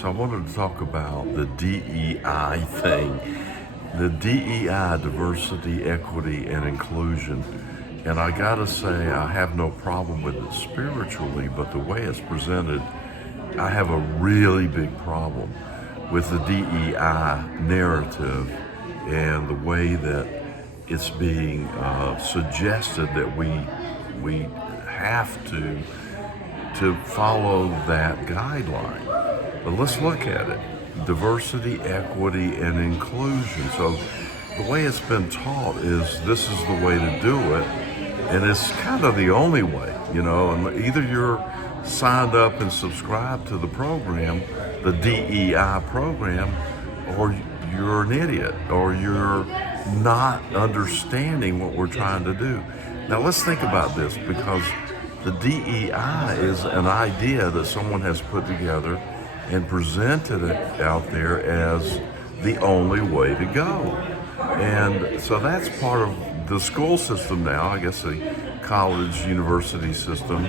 So I wanted to talk about the DEI thing. The DEI, diversity, equity, and inclusion. And I gotta say, I have no problem with it spiritually, but the way it's presented, I have a really big problem with the DEI narrative and the way that it's being suggested that we have to follow that guideline. But let's look at it. Diversity, equity, and inclusion. So the way it's been taught is this is the way to do it, and it's kind of the only way, and either you're signed up and subscribed to the program, the DEI program, or you're an idiot, or you're not understanding what we're trying to do. Now let's think about this, because the DEI is an idea that someone has put together and presented it out there as the only way to go. And so that's part of the school system now. I guess the college, university system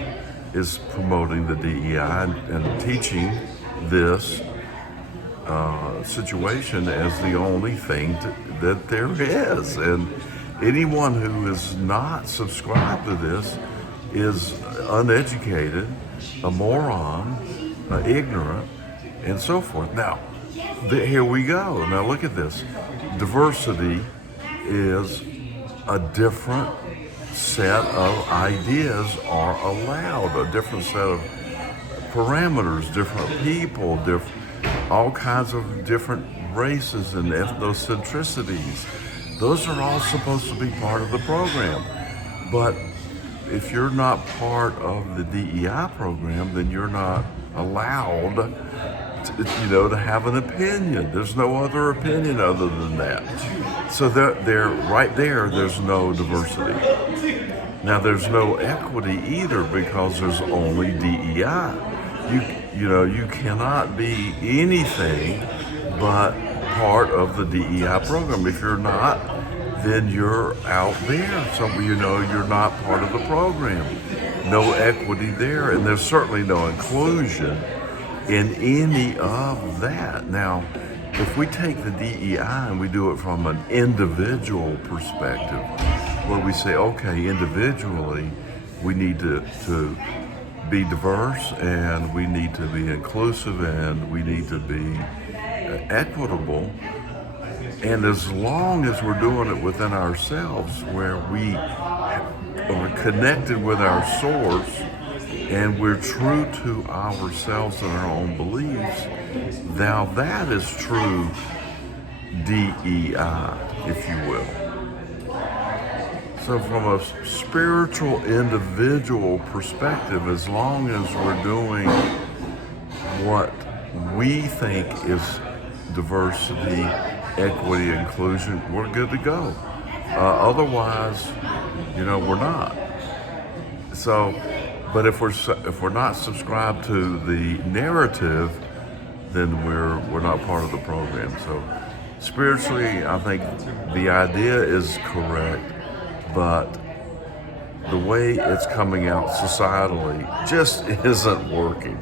is promoting the DEI and teaching this situation as the only thing that there is. And anyone who is not subscribed to this is uneducated, a moron, ignorant, and so forth. Now, here we go. Now look at this. Diversity is a different set of ideas are allowed, a different set of parameters, different people, all kinds of different races and ethnocentricities. Those are all supposed to be part of the program. But if you're not part of the DEI program, then you're not allowed to have an opinion. There's no other opinion other than that. So there's no diversity. Now there's no equity either, because there's only DEI. You cannot be anything but part of the DEI program. If you're not, then you're out there. So you're not part of the program. No equity there, and there's certainly no inclusion in any of that. Now, if we take the DEI and we do it from an individual perspective, where we say, okay, individually, we need to be diverse, and we need to be inclusive, and we need to be equitable. And as long as we're doing it within ourselves, where we are connected with our source, and we're true to ourselves and our own beliefs, now that is true DEI, if you will. So from a spiritual, individual perspective, as long as we're doing what we think is diversity, equity, inclusion, we're good to go. Otherwise, we're not. So, but if we're not subscribed to the narrative, then we're not part of the program. So spiritually, I think the idea is correct, but the way it's coming out societally just isn't working.